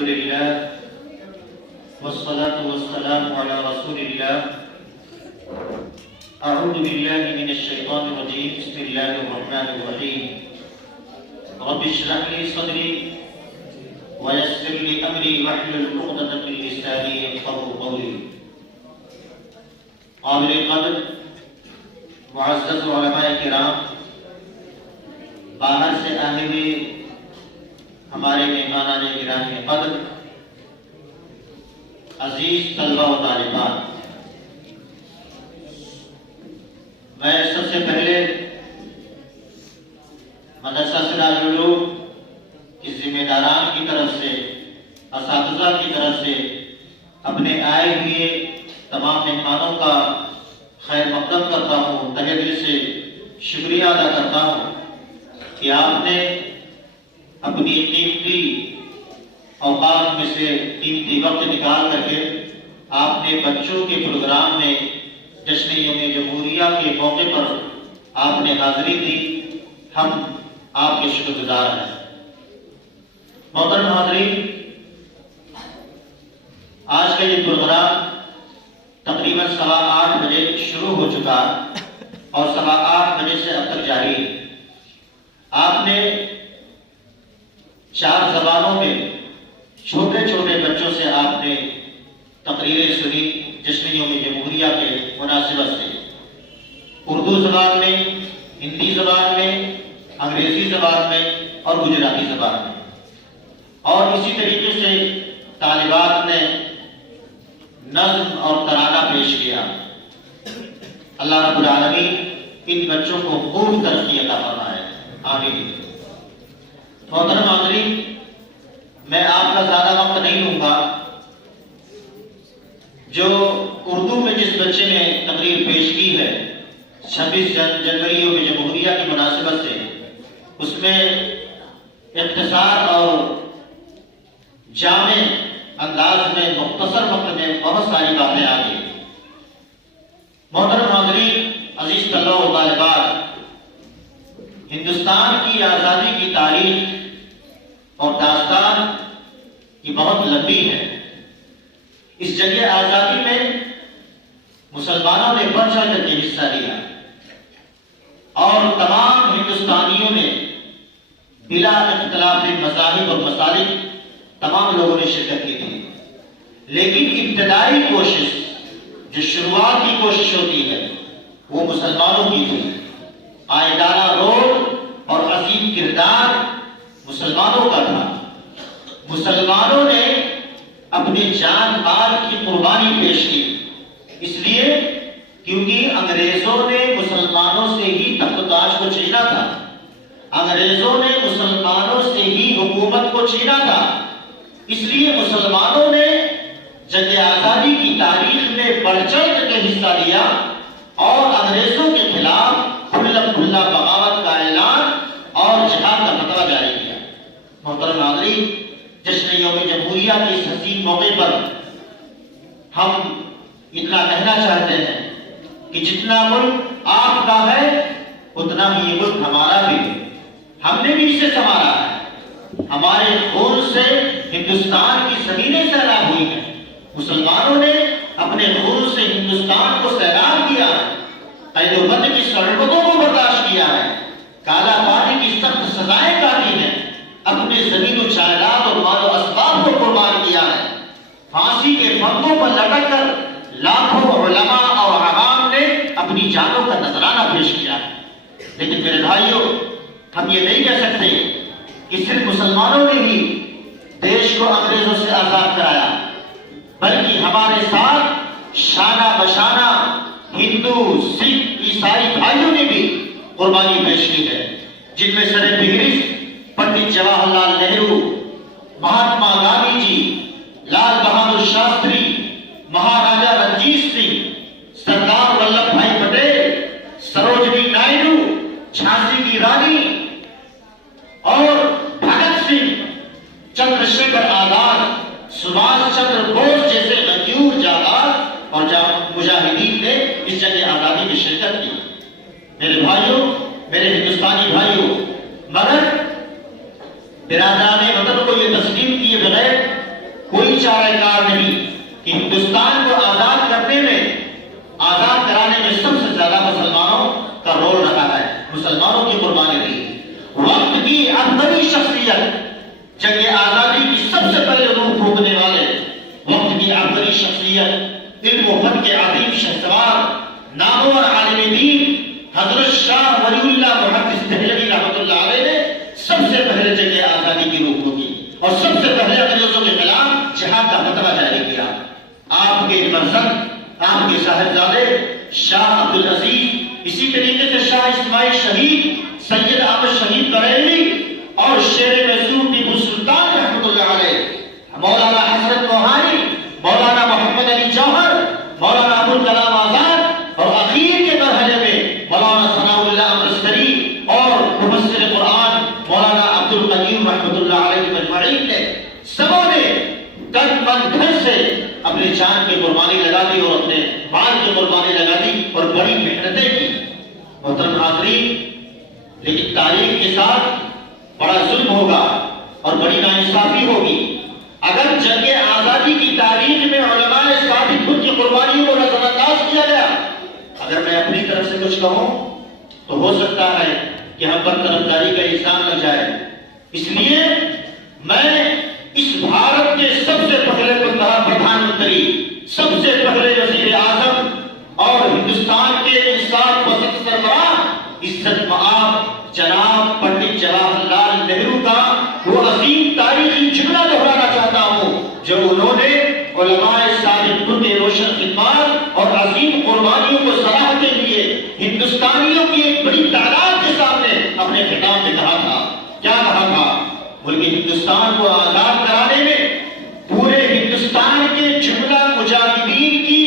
الحمد لله والصلاة والسلام على رسول الله. أعوذ بالله من الشيطان الرجيم. بسم الله الرحمن الرحيم. رب اشرح لي صدري ويسر لي أمري واحلل عقدة من لساني يفقهوا قولي. قابل قدر معزز علماء کرام، باہر سے آئے ہوئے ہمارے مہمانان گرامی قدر، عزیز طلبہ و طالبات، میں سب سے پہلے مدرسہ سراج العلوم کی ذمہ داران کی طرف سے، اساتذہ کی طرف سے اپنے آئے ہوئے تمام مہمانوں کا خیر مقدم کرتا ہوں، تہہ دل سے شکریہ ادا کرتا ہوں کہ آپ نے اپنی قیمتی اوقات میں سے قیمتی وقت نکال کر کے آپ نے بچوں کے پروگرام میں جشن یوم جمہوریہ کے موقع پر آپ نے حاضری دی. ہم آپ کے شکر گزار ہیں. محترم حاضرین، آج کا یہ پروگرام تقریباً 8:15 بجے شروع ہو چکا اور 8:15 بجے سے اب تک جاری ہے. آپ نے 4 زبانوں میں چھوٹے چھوٹے بچوں سے آپ نے تقریریں سنی جشن یوم جمہوریہ کے مناسبت سے، اردو زبان میں، ہندی زبان میں، انگریزی زبان میں اور گجراتی زبان میں. اور اسی طریقے سے طالبات نے نظم اور ترانہ پیش کیا. اللہ رب العالمین ان بچوں کو خوب ترقی عطا فرمائے. آمین. محترم حاضرین، میں آپ کا زیادہ وقت نہیں لوں گا. جو اردو میں جس بچے نے تقریر پیش کی ہے 26 جنوری یوم جمہوریہ کی مناسبت سے، اس میں اختصار اور جامع انداز میں مختصر وقت میں بہت ساری باتیں آ گئی. محترم حاضرین، عزیز طلبہ و طالبات، ہندوستان کی آزادی کی تاریخ اور داستان یہ بہت لمبی ہے. اس جنگ آزادی میں مسلمانوں نے بڑھ چڑھ کر کے حصہ لیا اور تمام ہندوستانیوں نے بلا اختلاف مذاہب اور مسالک تمام لوگوں نے شرکت کی تھی. لیکن ابتدائی کوشش، جو شروعات کی کوشش ہوتی ہے، وہ مسلمانوں کی تھی. قائدانہ رول اور عظیم کردار مسلمانوں کا تھا. مسلمانوں نے اپنی جان مال کی قربانی پیش کی، اس لیے کیونکہ انگریزوں نے مسلمانوں سے ہی تخت و تاج کو چھینا تھا، انگریزوں نے مسلمانوں سے ہی حکومت کو چھینا تھا. اس لیے مسلمانوں نے جنگ آزادی کی تاریخ میں بڑھ چڑھ کر کے حصہ لیا اور انگریزوں کے خلاف کھلا کھلا بغاوت کا اعلان اور جہاد کا فتویٰ جاری کیا. محترم حاضرین، جشن یوم جمہوریہ کے اس حسین موقع پر ہم اتنا کہنا چاہتے ہیں کہ جتنا ملک آپ کا ہے اتنا ہی یہ ملک ہمارا بھی ہے. ہم نے بھی اسے سنوارا ہے. ہمارے خون سے ہندوستان کی زمینیں سیراب ہوئی ہیں. مسلمانوں نے اپنے خون سے ہندوستان کو سیراب کیا ہے، قید و بند کی سرحدوں کو برداشت کیا ہے، کالا پانی کی سخت سزائیں کاٹی ہیں، اپنے زمین و جائیداد اور مال و اسباب کو قربان کیا ہے. پھانسی کے پھندوں پر لٹک کر لاکھوں علماء اور عوام نے اپنی جانوں کا نذرانہ پیش کیا ہے. لیکن میرے بھائیوں، ہم یہ نہیں کہہ سکتے کہ صرف مسلمانوں نے ہی دیش کو انگریزوں سے آزاد کرایا، بلکہ ہمارے ساتھ شانہ بشانہ ہندو، سکھ، عیسائی بھائیوں نے بھی قربانی پیش کی ہے، جن میں سر فہرست پنڈت جواہر لال نہرو، مہاتما گاندھی جی، لال بہادر شاستری، مہاراجا رنجیت سنگھ، سردار ولبھ بھائی پٹیل، سروجنی نائیڈو، جھانسی کی رانی اور بھگت سنگھ، چندر شیکھر آزاد، سبھاش چندر بوس جیسے غیور جانباز اور مجاہدین نے اس جنگ آزادی میں شرکت کی. میرے بھائیوں، میرے ہندوستانی بھائیوں، مگر برادران وطن کو یہ تسلیم کیے بغیر کوئی چارہ کار نہیں کہ ہندوستان کو آزاد کرنے میں، آزاد کرانے میں سب سے زیادہ مسلمانوں کا رول رہا ہے، مسلمانوں کی قربانی دی۔ وقت کی افضل شخصیت، جنگ آزادی کی سب سے پہلے روح پھونکنے والے، وقت کی افضل شخصیت، علم و فن کے عظیم شہسوار، نامور عالم دین حضرت شاہ ولی اللہ محدث دہلوی رحمۃ اللہ علیہ نے سب سے پہلے جنگ آزادی کی روح پھونکی اور سب سے پہلے انگریزوں کے خلاف جہاد کا فتویٰ جاری کیا۔ آپ کے مرزق، آپ کے صاحبزادے شاہ عبد العزیز، اسی طریقے سے شاہ اسماعیل شہید، سید احمد شہید بریلوی اور شیر محسوب ٹیپو سلطان رحمۃ اللہ علیہ، مولانا حسرت موہانی، مولانا محمد علی جوہر، مولانا ابوالکلام آزاد اور اخیر کے مرحلے میں مولانا ثناء اللہ امرستری اور مفسر قرآن مولانا عبد القیوم رحمۃ اللہ علیہ مجمعین نے سبوں نے تن من دھن سے اپنی جان کی قربانی لگا دی اور اپنے مال کی قربانی لگا دی اور بڑی محنتیں کی۔ محترم حاضرین، لیکن تاریخ کے ساتھ بڑا ظلم ہوگا اور بڑی ناانصافی ہوگی اگر جنگ آزادی کی تاریخ میں علماء صادق خود کی قربانیوں کو نظر انداز کیا گیا۔ اگر میں اپنی طرف سے کچھ کہوں تو ہو سکتا ہے کہ ہم پر طرفداری کا الزام لگ جائے، اس لیے میں اس بھارت کے سب سے پہلے پردھان منتری، سب سے پہلے وزیر اعظم اور ہندوستان کے انصاف پسند سربراہ عزت مآب جناب پنڈت جواہر لال نہرو کا وہ عظیم تاریخی جملہ دہرانا چاہتا ہوں جو انہوں نے علماء صادق کے روشن خدمات اور عظیم قربانیوں کو سراہتے ہوئے ہندوستانیوں کی ایک بڑی تعداد کے سامنے اپنے خطاب میں کہا تھا۔ کیا کہا تھا؟ ملک ہندوستان کو آزاد کرانے میں پورے ہندوستان کے جملہ مجاہدین کی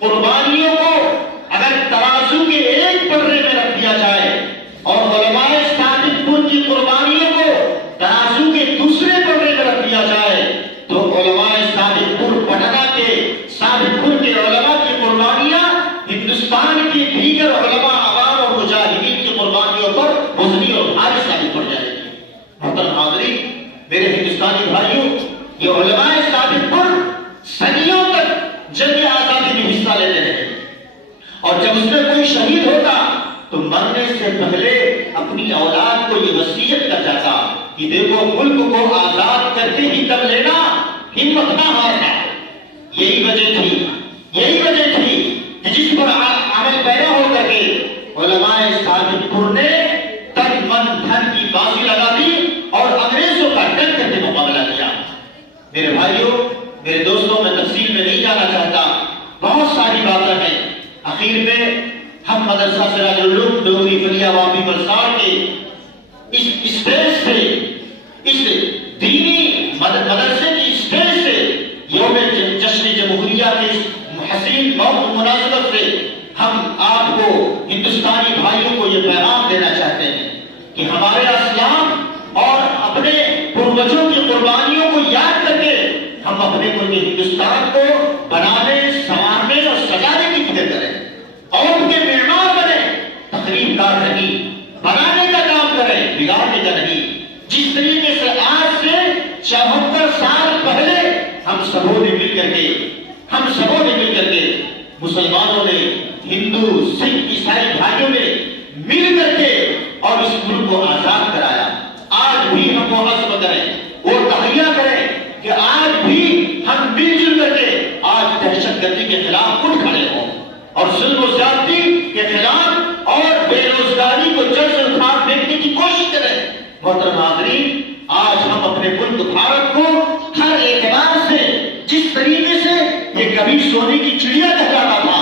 قربانیوں کو اگر ترازو کے ایک پلڑے میں رکھ دیا جائے اور علماء صادق پور کی قربانیوں کو ترازو کے دوسرے پلڑے میں رکھ دیا جائے تو علماء صادق پور پٹنہ کے صادق پور کے علماء کی قربانیاں ہندوستان کی دیگر علماء عوام اور مجاہدین کی قربانیوں پر وزنی اور بھاری ثابت پڑ جائے گی۔ محترم حاضرین، میرے ہندوستانی بھائیوں، یہ علماء صادق پور صدیوں تک جنگ آزادی میں حصہ لیتے رہے اور جب اس میں کوئی شہید ہوتا تو مرنے سے پہلے اپنی اولاد کو یہ وصیت کر جاتا کہ دیکھو ملک کو آزاد کرتے ہی تب لینا، ہمت نہ ہارنا۔ یہی وجہ تھی کہ جس پر عمل پیرا ہو کر کے علماء صادق پور نے تن من دھن کی بازی لگا دی اور انگریزوں کا ڈر کر کے مقابلہ کیا۔ میرے بھائیوں، میرے دوستوں، میں تفصیل میں نہیں جانا چاہتا، بہت ساری باتیں ہیں۔ اخیر میں ہم مدرسہ سراج العلوم ڈوگری فلیہ واپی بلسار کے اس اسٹیج سے، اس دینی مدرسے کی اسٹیج سے یوم جشن جمہوریہ کے اس حسین مناسبت سے ہم آپ کو ہندوستانی بھائیوں کو یہ پیغام دینا چاہتے ہیں کہ ہمارے اسلاف اور اپنے پروجوں کی قربانیوں کو یاد کر کے ہم اپنے ملک ہندوستان کو بنانے، سنوارنے اور سجانے کی فکر کریں اور ان کے معمار بنیں، تخریب کار نہیں، بنانے کا کام کریں، بگاڑنے کا نہیں۔ جس طریقے سے آج سے 74 سال پہلے ہم سبوں نے مل کر کے مسلمانوں نے، ہندو، سکھ، عیسائی بھائیوں نے مل کر کے اور اس ملک کو آزاد کرایا، آج بھی ہم وہ عزم کریں، وہ تحریہ کریں کہ آج بھی ہم مل جل کر کے آج دہشت گردی کے خلاف اٹھ کھڑے ہوں اور ظلم و زیادتی کے خلاف اور بے روزگاری کو جڑ سے اکھاڑ پھینکنے کی کوشش کریں۔ محترم حاضرین، آج ہم اپنے ملک بھارت کو ہر اعتبار سے جس طریقے سے یہ کبھی سونے کی چڑیا کہلاتا تھا،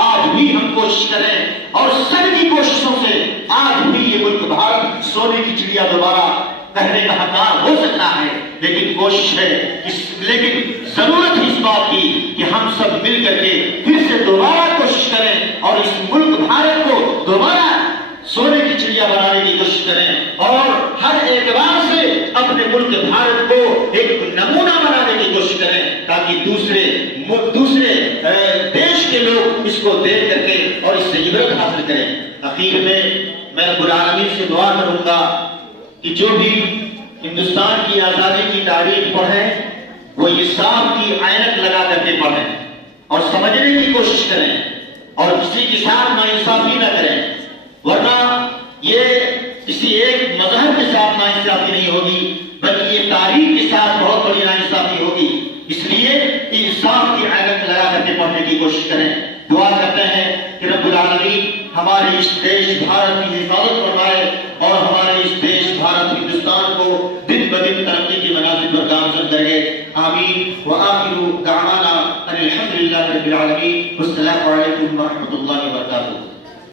آج بھی ہم کوشش کریں اور سب کی کوششوں سے آج بھی یہ ملک بھارت سونے کی چڑیا دوبارہ کہنے کا حقدار ہو سکتا ہے، لیکن کوشش ہے، لیکن ضرورت ہے اس بات کی کہ ہم سب مل کر کے پھر سے دوبارہ کوشش کریں اور اس ملک بھارت کو دوبارہ سونے کی چڑیا بنانے کی کوشش کریں اور ہر اعتبار سے اپنے ملک بھارت کو ایک نمونہ بنانے کی کوشش کریں تاکہ دوسرے دیش کے لوگ اس کو دیکھ کر کے اور اس سے عبرت حاصل کریں۔ اخیر میں رب العالمین سے دعا کروں گا کہ جو بھی ہندوستان کی آزادی کی تاریخ پڑھیں، وہ انصاف کی عینک لگا کر کے پڑھیں اور سمجھنے کی کوشش کریں اور کسی کے ساتھ ناانصافی نہ کریں، ورنہ یہ کسی ایک مذہب کے ساتھ ناانصافی نہیں ہوگی بلکہ یہ تاریخ کے ساتھ بہت بڑی ناانصافی ہوگی۔ اس لیے انصاف کی عینک لگا کر کے پڑھنے کی کوشش کریں۔ دعا کرتے ہیں کہ رب العالمین ہمارے اس دیش بھارت کی حفاظت فرمائے اور ہمارے اس دیش بھارت ہندوستان کو دن بدن ترقی کی منازل پر گامزن کرے۔ آمین۔ وآخر دعوانا ان الحمد للہ رب العالمین۔ والسلام علیکم ورحمۃ اللہ وبرکاتہ۔